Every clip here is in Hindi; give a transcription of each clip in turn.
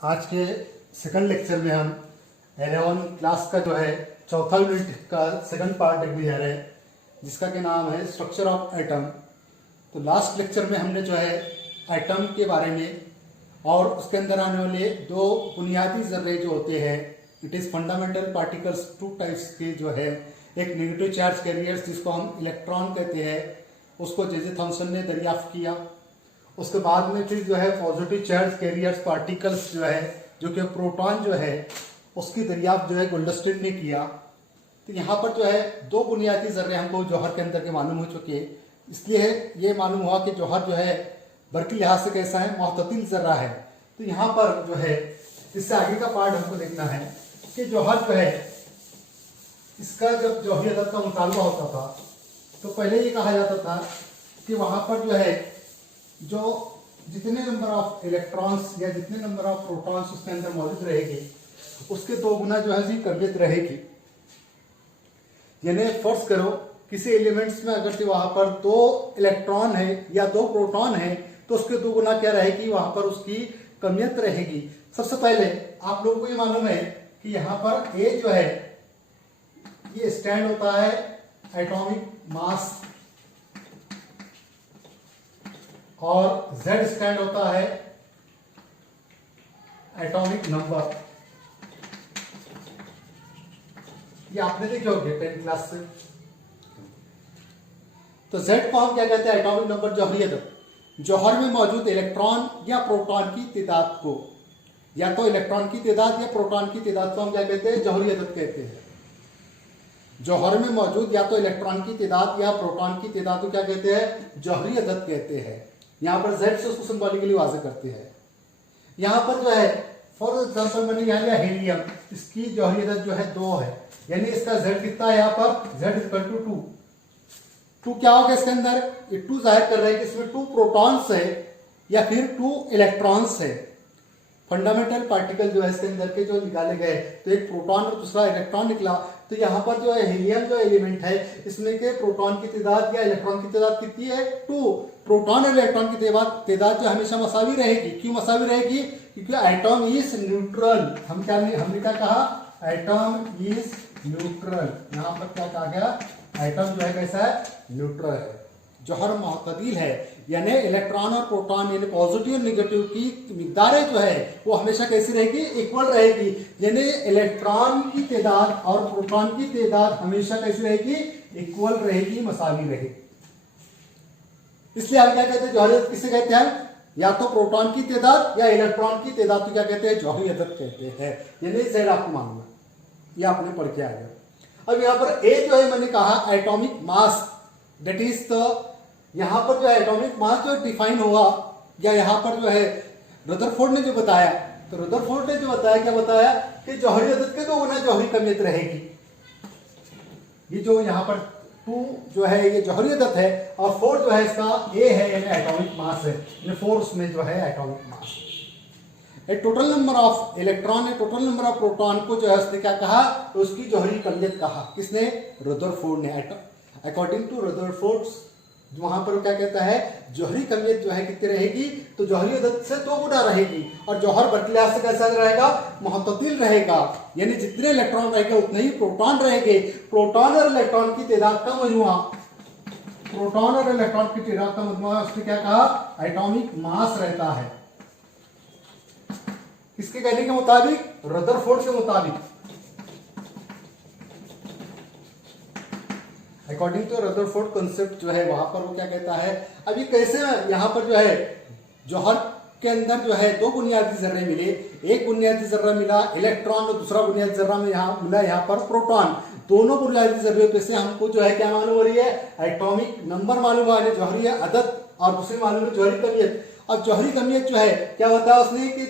आज के सेकंड लेक्चर में हम 11 क्लास का जो है चौथा यूनिट का सेकंड पार्ट देखने जा रहे हैं, जिसका के नाम है स्ट्रक्चर ऑफ एटम। तो लास्ट लेक्चर में हमने जो है एटम के बारे में और उसके अंदर आने वाले दो बुनियादी जर्रे जो होते हैं, it is fundamental particles, two types के जो है, एक नेगेटिव चार्ज कैरियर्स जिसको हम इलेक्ट्रॉन कहते हैं, उसको जे थॉमसन ने दरियाफ्त किया। उसके बाद में फिर जो है पॉजिटिव चार्ज कैरियर्स पार्टिकल्स जो है, जो कि प्रोटॉन जो है, उसकी दरियाफ्त जो है गोल्डस्टीन ने किया। तो यहाँ पर जो है दो बुनियादी जर्रे हमको जौहर के अंदर के मालूम हो चुके हैं, इसलिए ये मालूम हुआ कि जौहर जो है बर्की लिहाज से कैसा है, मुअतदिल जर्रा है। तो यहाँ पर जो है इससे आगे का पार्ट हमको देखना है कि जौहर जो है, इसका जब जौहरी अदद का मुतालबा होता था तो पहले ये कहा जाता था कि वहाँ पर जो है जो जितने नंबर ऑफ इलेक्ट्रॉन्स या जितने नंबर ऑफ प्रोटॉन्स उसके अंदर मौजूद रहेगी, उसके दो गुना जो है उसकी कमियत रहेगी। यानी फर्ज करो किसी एलिमेंट्स में अगर वहां पर दो इलेक्ट्रॉन है या दो प्रोटॉन है तो उसके दो गुना क्या रहेगी, वहां पर उसकी कमियत रहेगी। सबसे पहले आप लोगों को ये मालूम है कि यहाँ पर ए जो है ये स्टैंड होता है एटॉमिक मास और Z स्टैंड होता है एटॉमिक नंबर। ये आपने देखे होंगे 10th क्लास से। तो Z को हम क्या कहते हैं, एटॉमिक नंबर, जौहरी अदद। जौहर में मौजूद इलेक्ट्रॉन या प्रोटॉन की तादाद को, या तो इलेक्ट्रॉन की तादाद या प्रोटॉन की तादाद को हम क्या कहते हैं, जौहरी अदद कहते हैं। जौहर में मौजूद या तो इलेक्ट्रॉन की तादाद या प्रोटॉन की तादाद को क्या कहते हैं, जौहरी अदद कहते हैं। यहाँ पर Z से उसको सिंबॉलिकली के लिए वाज़ेह करते हैं। यहाँ पर जो है फॉर एग्जाम्पल मैंने यहाँ लिया हीलियम, इसकी जौहरी अदद जो है 2 है, यानी इसका Z कितना है, यहाँ पर Z इक्वल टू 2। 2 क्या होगा इसके अंदर, ये 2 जाहिर कर रहे हैं कि इसमें 2 प्रोटॉन्स है या फिर 2 इलेक्ट्रॉन्स है। फंडामेंटल पार्टिकल जो है इसके अंदर के जो निकाले गए, तो एक प्रोटॉन और दूसरा इलेक्ट्रॉन निकला। तो यहाँ पर जो है हीलियम जो एलिमेंट है, इसमें के प्रोटॉन की तादाद या इलेक्ट्रॉन की तादाद कितनी है, 2। प्रोटॉन और इलेक्ट्रॉन की तादाद जो हमेशा मसावी रहेगी। क्यों मसावी रहेगी, क्योंकि एटॉम इज न्यूट्रल। हमने क्या कहा, एटॉम इज न्यूट्रल। यहाँ पर क्या कहा गया, एटम जो है कैसा है, न्यूट्रल है। जौहर मुअतदिल है, यानी इलेक्ट्रॉन और प्रोटॉन यानी पॉजिटिव और नेगेटिव की मिकदारें जो है वो हमेशा कैसी रहेगी, इक्वल रहेगी। यानी इलेक्ट्रॉन की तादाद और प्रोटॉन की तादाद हमेशा कैसी रहेगी, इक्वल रहेगी, मसावी रहेगी। इसलिए हम क्या कहते हैं, जौहरी अदद किसे कहते हैं, या तो प्रोटॉन की तादाद या इलेक्ट्रॉन की तादाद को क्या कहते हैं, जौहरी अदद कहते हैं। यानी Z आपको मालूम है, ये आपने पढ़ के आ गया। अब यहाँ पर A जो है मैंने कहा atomic mass, that is the, यहाँ पर जो है एटॉमिक मास जो डिफाइन होगा, या यहाँ पर जो है रदरफोर्ड ने जो बताया, तो रदरफोर्ड ने जो बताया, क्या बताया कि जौहरी अदद के 2 गुना जौहरी कमियत रहेगी। ये जो यहाँ पर 2 जो है ये जौहरी अदद है, और 4 जो है इसका A है, यानी एटॉमिक मास है, यानी 4 उसमें जो है atomic mass. Total number of electron है, टोटल नंबर ऑफ प्रोटॉन को जो है उसने क्या कहा, तो उसकी जौहरी कमियत कहा। किसने, रदरफोर्ड ने। अकॉर्डिंग टू रदरफोर्ड वहां पर क्या कहता है, जौहरी कमियत जो है कितनी रहेगी, तो जौहरी अदद से 2 गुना रहेगी। और जौहर बर्की लिहाज से कैसा रहेगा, मुअतदिल रहेगा, यानी जितने इलेक्ट्रॉन रहेंगे उतने ही प्रोटॉन रहेंगे। प्रोटॉन और इलेक्ट्रॉन की तादाद का मजमुआ, प्रोटॉन और इलेक्ट्रॉन की तादाद का मजमुआ उसने क्या कहा, एटॉमिक मास रहता है। किसके कहने के मुताबिक, रदरफोर्ड के मुताबिक। अकॉर्डिंग टू रदरफोर्ड कॉन्सेप्ट जो है वहां पर वो क्या कहता है, अभी कैसे यहाँ पर जो है जौहर के अंदर जो है 2 बुनियादी जर्रे मिले, एक बुनियादी जर्रा मिला इलेक्ट्रॉन और दूसरा बुनियादी जर्रा में यहाँ मिला यहाँ पर प्रोटॉन। दोनों बुनियादी जर्रे पे से हमको जो है क्या मालूम हो रही है, एटॉमिक नंबर मालूम हुआ, जौहरी अदद, और दूसरी मालूम है जौहरी कमियत। अब जौहरी कमियत जो है क्या बताया उसने कि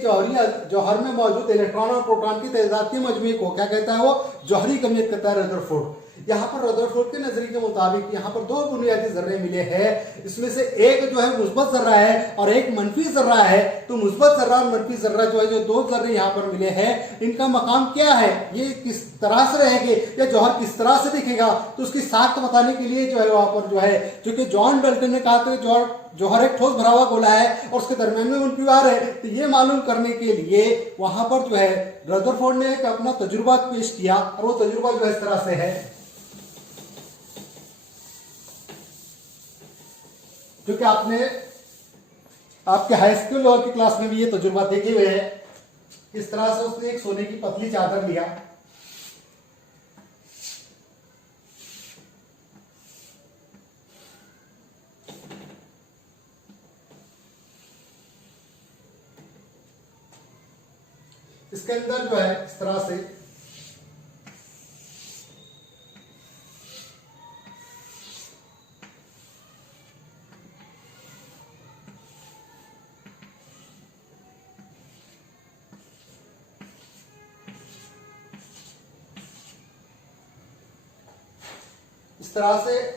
जौहर में मौजूद इलेक्ट्रॉन और प्रोटॉन की तादाद के मजमूए को क्या कहता है, वो जौहरी कमियत कहता है रदरफोर्ड। यहाँ पर रदरफोर्ड के नजरिए के मुताबिक यहाँ पर 2 बुनियादी जर्रे मिले हैं, इसमें से एक जो है मुस्बत जर्रा है और एक मनफी जर्रा है। तो मुस्बत जर्रा और मनफी जर्रा जो है, जो 2 जर्रे यहाँ पर मिले हैं, इनका मकाम क्या है, ये किस तरह से रहेंगे या जौहर किस तरह से दिखेगा, तो उसकी साख्त बताने के लिए जो है वहां पर जो है, जो कि जॉन डाल्टन ने कहा था, जौहर एक ठोस भरा हुआ गोला है और उसके दरमियान में नॉनपोलर है। तो ये मालूम करने के लिए वहां पर जो है रदरफोर्ड ने एक अपना तजुर्बा पेश किया और वो तजुर्बा जो है इस तरह से है, जो कि आपने आपके हाई स्कूल लेवल की क्लास में भी ये तजुर्बा देखे हुए है। इस तरह से उसने एक सोने की पतली चादर लिया, इसके अंदर जो है इस तरह से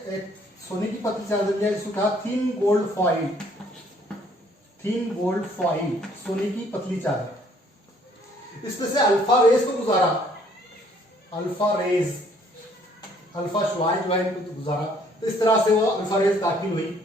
एक सोने की पतली चादर लिया जिसको कहा thin gold foil, thin gold foil, सोने की पतली चादर। इसमें से अल्फा रेज को गुजारा, अल्फा रेज, अल्फा शुआएं जो है इनको गुजारा। तो इस तरह से वो अल्फा रेज दाखिल हुई।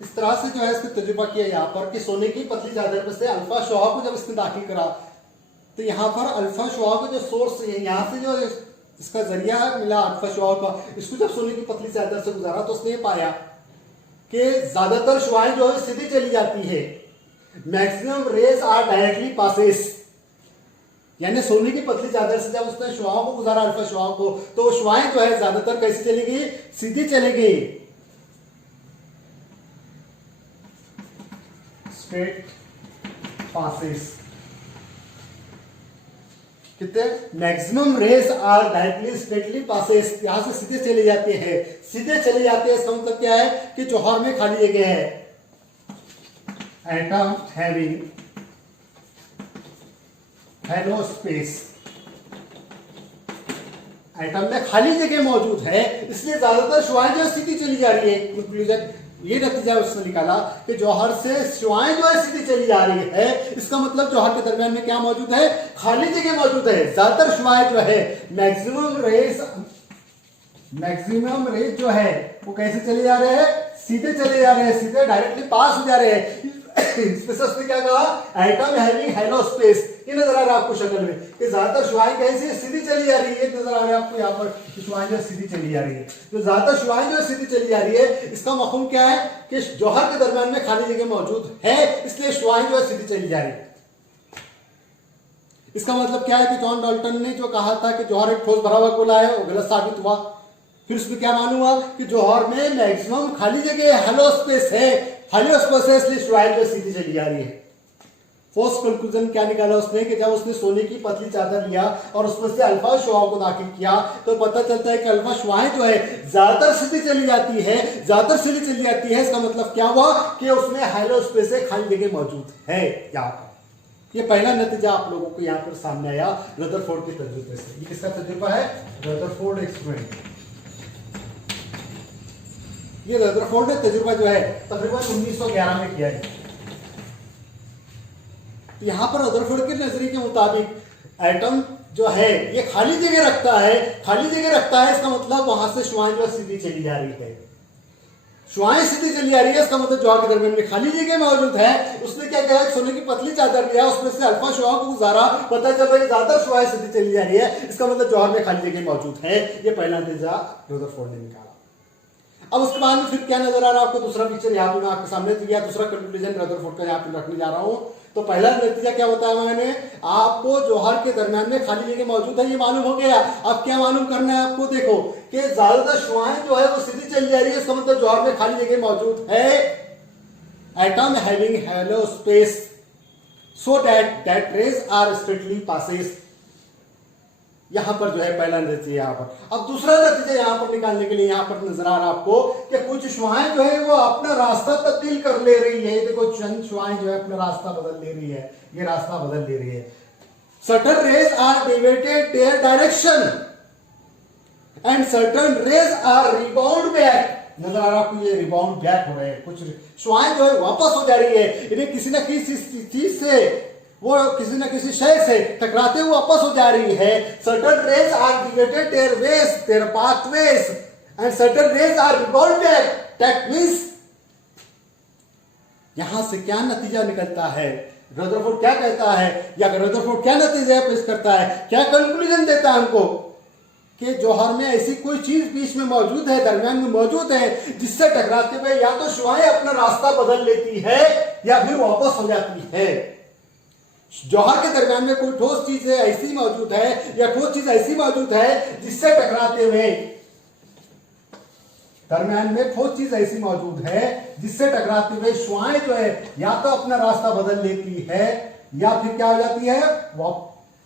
इस तरह से जो है इसने तजुर्बा किया यहाँ पर कि सोने की पतली चादर पर से अल्फा शुआ को जब इसने दाखिल करा तो यहाँ पर अल्फा शुआ का जो सोर्स है, यहाँ से जो इसका जरिया मिला अल्फा शुआ का, इसको जब सोने की पतली चादर से गुजारा तो उसने पाया कि ज्यादातर शुआएं जो है सीधी चली जाती है, maximum rays are directly passes. यानी सोने की पतली चादर से जब उसने शुआओं को गुजारा अल्फा शुआओं को, तो शुआएं जो है ज्यादातर कैसे चलेगी, सीधी चलेगी, स्ट्रेट पासेस। कितने maximum rays are directly straightly passes, यहां से सीधे चले जाते हैं, सीधे चले जाते हैं। इसका मतलब क्या है कि जौहर में खाली जगह है, atom having hello space, atom में खाली जगह मौजूद है, इसलिए ज्यादातर शुआएं जो सीधी चली जा रही है। कंक्लूजन ये नतीजा उसने निकाला कि जौहर से शुआएं जो है सीधी चली जा रही है, इसका मतलब जौहर के दरमियान में क्या मौजूद है, खाली जगह मौजूद है। ज्यादातर शुआएं जो है मैक्सिमम रेज जो है वो कैसे चले जा रहे हैं, सीधे चले जा रहे हैं, सीधे डायरेक्टली पास हो जा रहे हैं। इसमें से उसने क्या कहा, एटम हैविंग हेलो स्पेस। ये नजर आ रहा है आपको शक्ल में कि ज्यादातर शुआएं कैसे सीधी चली जा रही है, नजर आ रहा है आपको यहाँ पर शुआएं जो सीधी चली जा रही है। जो ज्यादातर शुआएं जो सीधी चली जा रही है, इसका मफहूम क्या है कि जौहर के दरमियान में खाली जगह मौजूद है, इसलिए शुआएं जो सीधी चली जा रही है। इसका मतलब क्या है कि जॉन डाल्टन ने जो कहा था कि जौहर एक ठोस भरा हुआ गोला है, वो गलत साबित हुआ। फिर उसमें क्या मालूम हुआ कि जौहर में मैक्सिमम खाली जगह हेलो स्पेस है, हेलो स्पेस है, इसलिए शुआएं जो सीधी चली जा रही है। फोर्स कंक्लूजन क्या निकाला उसने कि जब उसने सोने की पतली चादर लिया और उसमें से अल्फा शुआओं को दाखिल किया तो पता चलता है कि अल्फा शुआएं जो है ज्यादातर सीधी चली जाती है, ज्यादातर सीधी चली जाती है। इसका मतलब क्या हुआ कि उसमें हेलो स्पेस है, खाली जगह मौजूद है। यहाँ पर ये पहला नतीजा आप लोगों को यहाँ पर सामने आया रदरफोर्ड के तजुर्बे से। ये किसका तजुर्बा है, रदरफोर्ड एक्सपेरिमेंट। ये रदरफोर्ड ने तजुर्बा जो है तकरीबन 1911 में किया है। यहां पर रदरफोर्ड के नजरिए के मुताबिक एटम जो है ये खाली जगह रखता है, खाली जगह रखता है, इसका मतलब वहां से शुआएं जो सीधी चली जा रही है। शुआएं सीधी चली आ रही है, इसका मतलब जौहर के दरमियान में खाली जगह मौजूद है। उसने क्या किया, सोने की पतली चादर लिया, उसमें से अल्फा शुआ को गुजारा, पता चल रहा है ज्यादा शुआएं सीधी चली आ रही है, इसका मतलब जौहर में खाली जगह मौजूद है। ये पहला नतीजा रदरफोर्ड ने निकाला। अब उसके बाद में फिर क्या नजर आ रहा है आपको, दूसरा पिक्चर यहाँ पे मैं आपके सामने दिया, दूसरा कंक्लूजन रदरफोर्ड का यहाँ पे रखने जा रहा हूँ। तो पहला नतीजा क्या बताया मैंने आपको, जौहर के दरमियान में खाली जगह मौजूद है, ये मालूम हो गया। अब क्या मालूम करना है आपको, देखो कि ज्यादातर शुआएं जो है वो सीधी चली जा रही है, इसका मतलब जौहर में खाली जगह मौजूद है। Atom having hollow space so that rays are straightly passes, यहां पर जो है पहला नतीजा यहां पर। अब दूसरा नतीजा यहां पर निकालने के लिए यहां पर नजर आ रहा है आपको कि कुछ शुआएं जो है वो अपना रास्ता तब्दील कर ले रही है। देखो चंद शुआएं जो है अपना रास्ता बदल ले रही है, ये रास्ता बदल ले रही है। Certain rays are deviated their direction and certain rays are rebound back, नजर आ रहा आपको ये रिबाउंड बैक हो रहे हैं। कुछ शुआएं जो है वापस हो जा रही है, इन्हें किसी न किसी चीज से, वो किसी न किसी शय से टकराते हुए वापस हो जा रही है। Certain rays are deviated their ways their pathways and certain rays are rebound back, that means यहां से क्या नतीजा निकलता है, रदरफोर्ड क्या कहता है, या रदरफोर्ड क्या नतीजा पेश करता है, क्या कंक्लूजन देता है हमको कि जौहर में ऐसी कोई चीज बीच में मौजूद है, दरमियान में मौजूद है, जिससे टकराते हुए या तो शुआएं अपना रास्ता बदल लेती है या फिर वापस हो जाती है। जौहर के दरमियान में कोई ठोस चीज ऐसी मौजूद है या ठोस चीज ऐसी मौजूद है जिससे टकराते हुए, दरमियान में ठोस चीज ऐसी मौजूद है जिससे टकराते हुए शुआएं जो है या तो अपना रास्ता बदल लेती है या फिर क्या हो जाती है,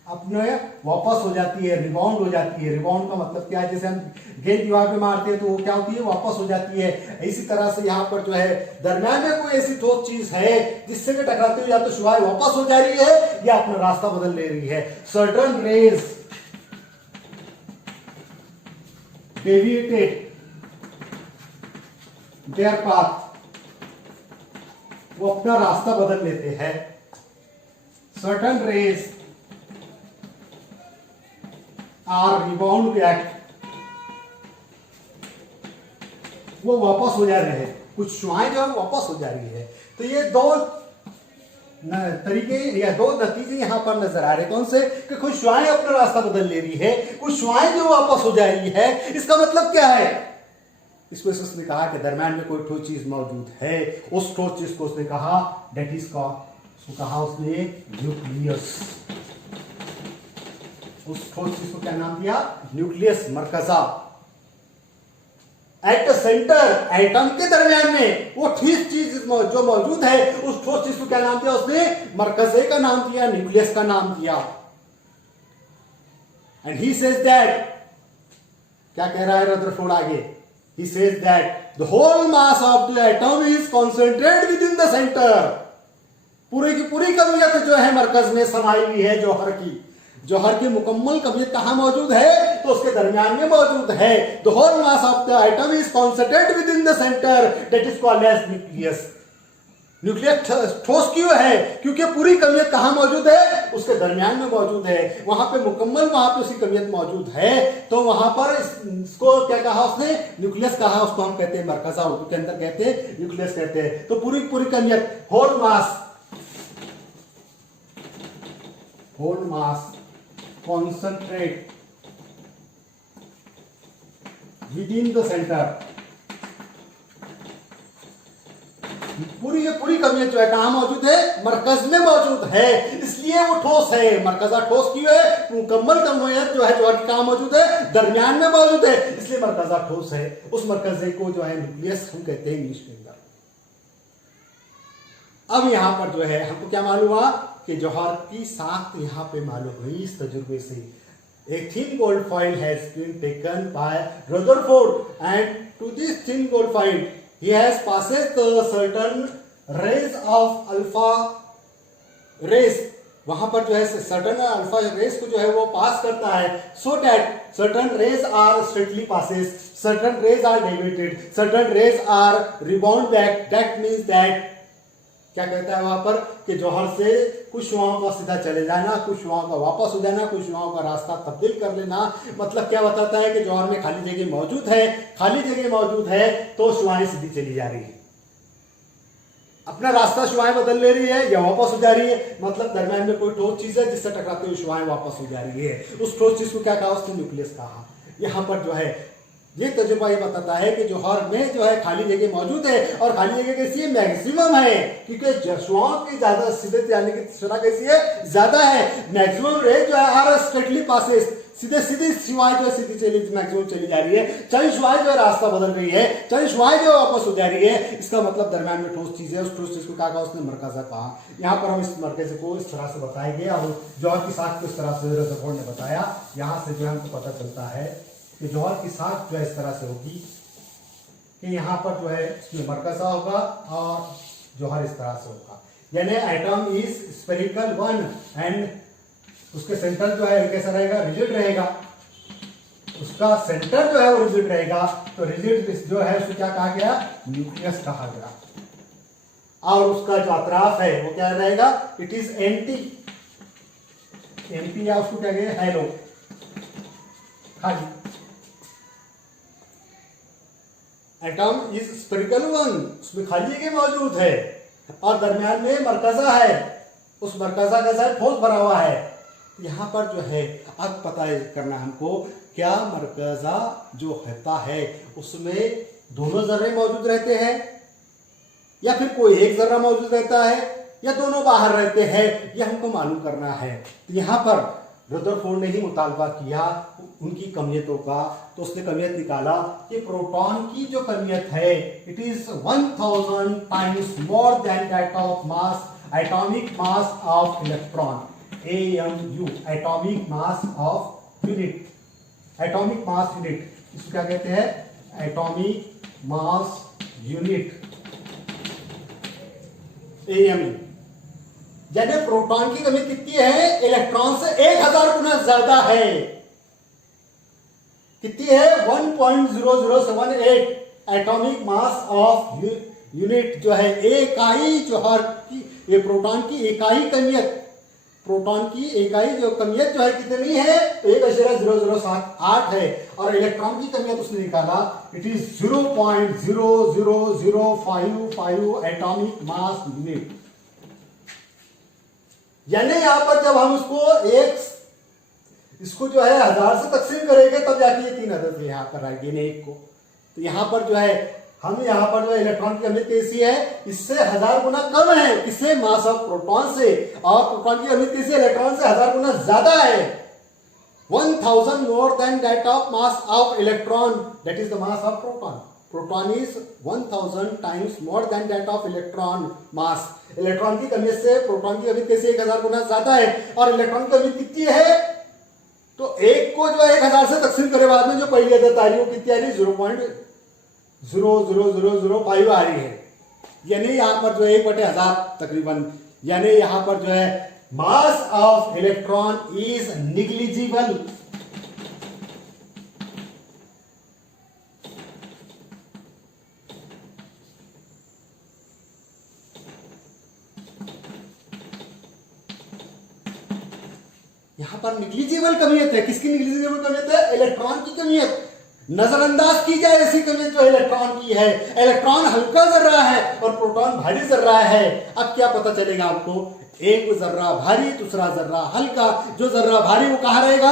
अपने वापस हो जाती है, रिबाउंड हो जाती है। रिबाउंड का मतलब क्या है, जैसे हम गेंद दीवार पे मारते हैं तो वो क्या होती है, वापस हो जाती है। इसी तरह से यहाँ पर जो है दरमियान में कोई ऐसी ठोस चीज है जिससे कि टकराते हुए या तो शुआएं वापस हो जा रही है या अपना रास्ता बदल ले रही है। Certain rays deviated their path, वो अपना रास्ता बदल लेते हैं। Certain rays are rebound back, वो वापस हो जा रहे हैं, कुछ शुआएं जो है वापस हो जा रही है। तो ये दो तरीके या दो नतीजे यहां पर नजर आ रहे, कौन से, कि कुछ शुआएं अपना रास्ता बदल ले रही है, कुछ शुआएं जो वापस हो जा रही है। इसका मतलब क्या है, इसको उसने कहा कि दरमियान में कोई ठोस चीज मौजूद है, उस ठोस चीज को उसने कहा डेट इज कहा उसने न्यूक्लियस। उस ठोस चीज को क्या नाम दिया, न्यूक्लियस, मरकजा। एट द सेंटर, एटम के दरमियान में वो ठोस चीज जो मौजूद है, उस ठोस चीज को क्या नाम दिया उसने, मरकजे का नाम दिया, न्यूक्लियस का नाम दिया। एंड ही सेज दैट, क्या कह रहा है रदरफोर्ड आगे, he says that the whole mass of the atom is concentrated within the center, पूरी की पूरी कमियत जो है मरकज में समाई हुई है जौहर की। जौहर की मुकम्मल कमियत कहां मौजूद है, तो उसके दरमियान में मौजूद है। The whole mass of the atom is concentrated within the center, that is called as nucleus. Nucleus ठोस क्यों है, क्योंकि पूरी कमियत कहां मौजूद है, उसके दरमियान में मौजूद है। वहां पे मुकम्मल, वहां पे उसकी कमियत मौजूद है, तो वहां पर इसको क्या कहा उसने, न्यूक्लियस कहा। उसको हम कहते हैं मरकजा, उर्दू के अंदर कहते हैं न्यूक्लियस कहते हैं। तो पूरी पूरी कमियत, whole mass concentrate within the centre, पूरी कमियत जो है कहां मौजूद है, मरकज में मौजूद है, इसलिए वो ठोस है। मरकजा ठोस क्यों है, मुकम्मल कमियत जो है जो कहां मौजूद है, दरमियान में मौजूद है, इसलिए मरकजा ठोस है। उस मरकजे को जो है न्यूक्लियस हम कहते हैं इंग्लिश के अंदर। अब यहां पर जो है हमको क्या मालूम हुआ कि जौहर की साख्त यहां पे मालूम हुई इस तजुर्बे से। A thin gold foil has been taken by Rutherford, and to this thin gold foil he has passes the certain rays of alpha rays, वहां पर जो है certain alpha rays को जो है वो पास करता है, so that certain rays are straightly passes, certain rays are deviated, certain rays are rebound back, that means that क्या कहता है वहां पर कि जौहर से कुछ शुआओं का सीधा चले जाना, कुछ शुआओं का वापस हो जाना, कुछ शुआओं का रास्ता तब्दील कर लेना। मतलब क्या बताता है कि जौहर में खाली जगह मौजूद है, खाली जगह मौजूद है तो शुआएं सीधी चली जा रही है, अपना रास्ता शुआएं बदल ले रही है या वापस हो जा रही है। मतलब दरम्यान में कोई ठोस चीज है जिससे टकराते हुए शुआएं वापस हो जा रही है। उस ठोस चीज को क्या कहा, उसने न्यूक्लियस कहा। यहाँ पर जो है ये तजुर्बा ये बताता है कि जौहर में जो है खाली जगह मौजूद है, और खाली जगह कैसी है, मैक्सिमम है, क्योंकि शुआओं की ज्यादा सीधे जाने की शरह कैसी है, ज्यादा है। मैक्सिमम रेट जो है आर स्ट्रेटली पासेस, सीधे सीधे शुआएं जो है सीधी चली मैक्सिमम चली जा रही है, चाहे शुआएं जो है रास्ता बदल रही है, चाहे शुआएं जो है वापस हो जा रही है। इसका मतलब दरम्यान में ठोस चीज है, उस ठोस चीज को क्या कहा उसने, मरकजा कहा। यहाँ पर हम इस मरकजे को इस तरह से बताएंगे और जौहर की साख को इस तरह से रदरफोर्ड ने बताया। यहाँ से जो हमको पता चलता है कि जौहर की साख जो है इस तरह से होगी कि यहाँ पर जो है इसमें मरकजा होगा और जौहर इस तरह से होगा, यानी atom is spherical one and उसके सेंटर जो है कैसा रहेगा, रिजिड रहेगा। उसका सेंटर जो है वो रिजिड रहेगा, तो रिजिड जो है उसको क्या कहा गया, न्यूक्लियस कहा गया। और उसका जो अतराफ है वो क्या रहेगा, इट इज एंटी एम्पी, या उसको क्या कहेंगे, हेलो, खाली। एटम इज स्फेरिकल वन, उसमें खाली जगह मौजूद है और दरमियान में मरकजा है, उस मरकजा का साथ ठोस भरा हुआ है। यहाँ पर जो है अब पता करना हमको, क्या मरकजा जो होता है उसमें दोनों जर्रे मौजूद रहते हैं या फिर कोई एक जर्रा मौजूद रहता है या दोनों बाहर रहते हैं, यह हमको मालूम करना है। तो यहाँ पर रदरफोर्ड ने ही मुतालबा किया उनकी कमियतों का, तो उसने कमियत निकाला कि प्रोटॉन की जो कमियत है it is 1000 times more than that of mass atomic mass of electron, AMU, atomic mass of unit, atomic mass unit, इसको क्या कहते हैं, एटॉमिक मास यूनिट, AMU। यानी प्रोटॉन की कमियत कितनी है, इलेक्ट्रॉन से 1000 गुना ज्यादा है। कितनी है, 1.0078 एटॉमिक मास ऑफ यूनिट जो है, इकाई जौहर की, ये प्रोटॉन की इकाई कमियत, प्रोटॉन की इकाई जो कमियत जो है कितनी है, 1.0078 है। और इलेक्ट्रॉन की कमियत उसने निकाला, it is 0.00055 atomic mass unit. यानी यहां पर जब हम इसको जो है 1000 से तकसीम करेंगे तब जाके ये 3 अदद यहाँ पर आएगी एक को। तो यहाँ पर जो है हम यहाँ पर जो इलेक्ट्रॉन की अहमियत कैसी है, इससे 1000 गुना कम है, किससे, मास ऑफ प्रोटॉन से। और प्रोटॉन की अहमियत कैसी, इलेक्ट्रॉन से 1000 गुना ज्यादा है, 1000 more than that of mass of electron, that is the mass of proton. Proton is 1000 times more than that of electron mass. Electron की कमियत से प्रोटॉन की अहमियत कैसी, 1000 गुना ज्यादा है। और इलेक्ट्रॉन की अहमियत कितनी है, तो एक को जो है 1000 से तकसीम करे बाद में जो पहली अदद आ रही है वो कितनी आ रही है, 0.00005 आ रही है। यानी यहां पर जो 1/1000 तकरीबन, यानी यहां पर जो है mass of electron is negligible. यहां पर निग्लिजिबल कमियत है, किसकी निग्लिजिबल कमियत है, इलेक्ट्रॉन की कमियत। नजरअंदाज की जाए ऐसी कमियत जो इलेक्ट्रॉन की है। इलेक्ट्रॉन हल्का जर्रा है और प्रोटॉन भारी जर्रा है। अब क्या पता चलेगा आपको, एक जर्रा भारी दूसरा जर्रा हल्का। जो जर्रा भारी वो कहां रहेगा,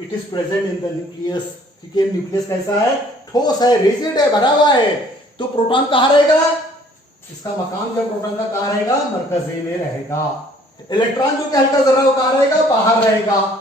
it is present in the nucleus. ठीक है, न्यूक्लियस कैसा है, ठोस है, रिजिड है, भरा हुआ है। तो प्रोटॉन कहां रहेगा, इसका मकाम जो प्रोटॉन का कहां रहेगा, मरकजे में रहेगा। इलेक्ट्रॉन जो हल्का जर्रा वो कहां रहेगा, बाहर रहेगा।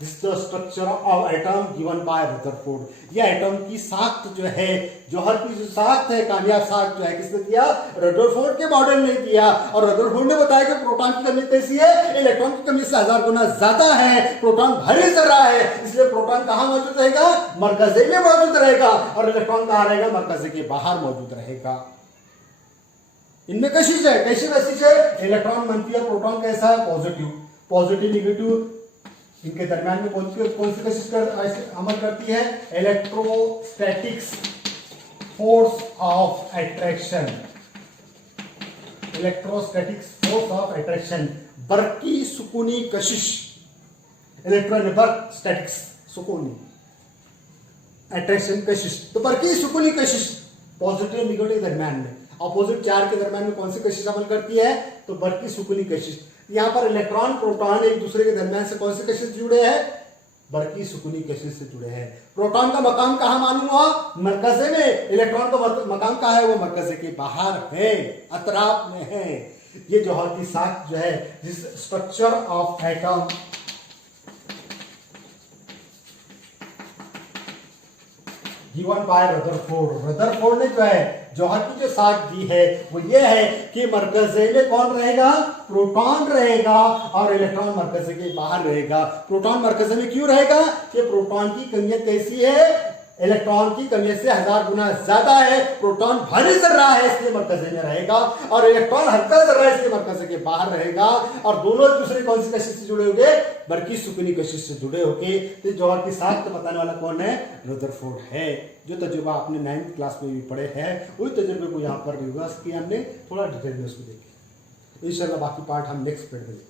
This is the structure of atom given by Rutherford. यह एटम की साख्त जो है, जौहर की जो साख्त है, कामयाब साख्त जो है, किसने दिया, रदरफोर्ड के मॉडल ने दिया। और रदरफोर्ड ने बताया कि प्रोटॉन की कमियत कैसी है, इलेक्ट्रॉन की कमियत से 1000 गुना ज्यादा है। प्रोटॉन भारी जर्रा है, इसलिए प्रोटॉन कहां मौजूद रहेगा, मरकजे में मौजूद रहेगा। और इलेक्ट्रॉन कहां रहेगा, मरकजे के बाहर मौजूद रहेगा। इनमें कशिश है, कैसी कशिश है, इलेक्ट्रॉन मंफी और प्रोटॉन कैसा है, पॉजिटिव। पॉजिटिव निगेटिव इनके दरमियान में कौन सी कशिश अमल करती है, electrostatics force of attraction. Electrostatic force of attraction, बरकी सुकूनी कशिश, इलेक्ट्रॉन बर्क स्टैटिक्स सुकूनी अट्रैक्शन कशिश। तो बरकी सुकूनी कशिश पॉजिटिव निगेटिव दरम्यान में, अपोजिट चार्ज के दरम्यान में कौन सी कशिश अमल करती है? तो बरकी सुकूनी कशिश। यहाँ पर इलेक्ट्रॉन प्रोटॉन एक दूसरे के दरम्यान से कौन सी कशिश जुड़े हैं? बरकी सुकूनी कशिश से जुड़े हैं। प्रोटॉन का मकाम कहाँ मालूम हुआ? मरकजे में। इलेक्ट्रॉन का मकाम कहाँ है? वो मरकजे के बाहर है, अतराफ में है। ये जौहर की साख जो है, जिस structure of atom given by Rutherford. Rutherford ने जो है जौहर की जो साख दी है वो ये है कि मरकजे में कौन रहेगा? प्रोटॉन रहेगा और इलेक्ट्रॉन मरकजे के बाहर रहेगा। प्रोटॉन मरकजे में क्यों रहेगा? कि प्रोटॉन की कमियत कैसी है? इलेक्ट्रॉन की कमियत से 1000 गुना ज्यादा है। प्रोटॉन भारी जर्रा है इसलिए मरकजे में रहेगा और इलेक्ट्रॉन हल्का जर्रा है इसलिए मरकजे के बाहर रहेगा। और दोनों एक दूसरे कौन सी कशिश से जुड़े होंगे? बरकी सुकूनी कशिश से जुड़े होंगे। तो जौहर की साख को बताने वाला कौन है? रदरफोर्ड है। जो तजुर्बा आपने 9th क्लास में भी पढ़े हैं वही तजुर्बे को यहाँ पर रिवर्स किया हमने, थोड़ा डिटेल में उसको देखें। इंशाल्लाह बाकी पार्ट हम नेक्स्ट पीरियड में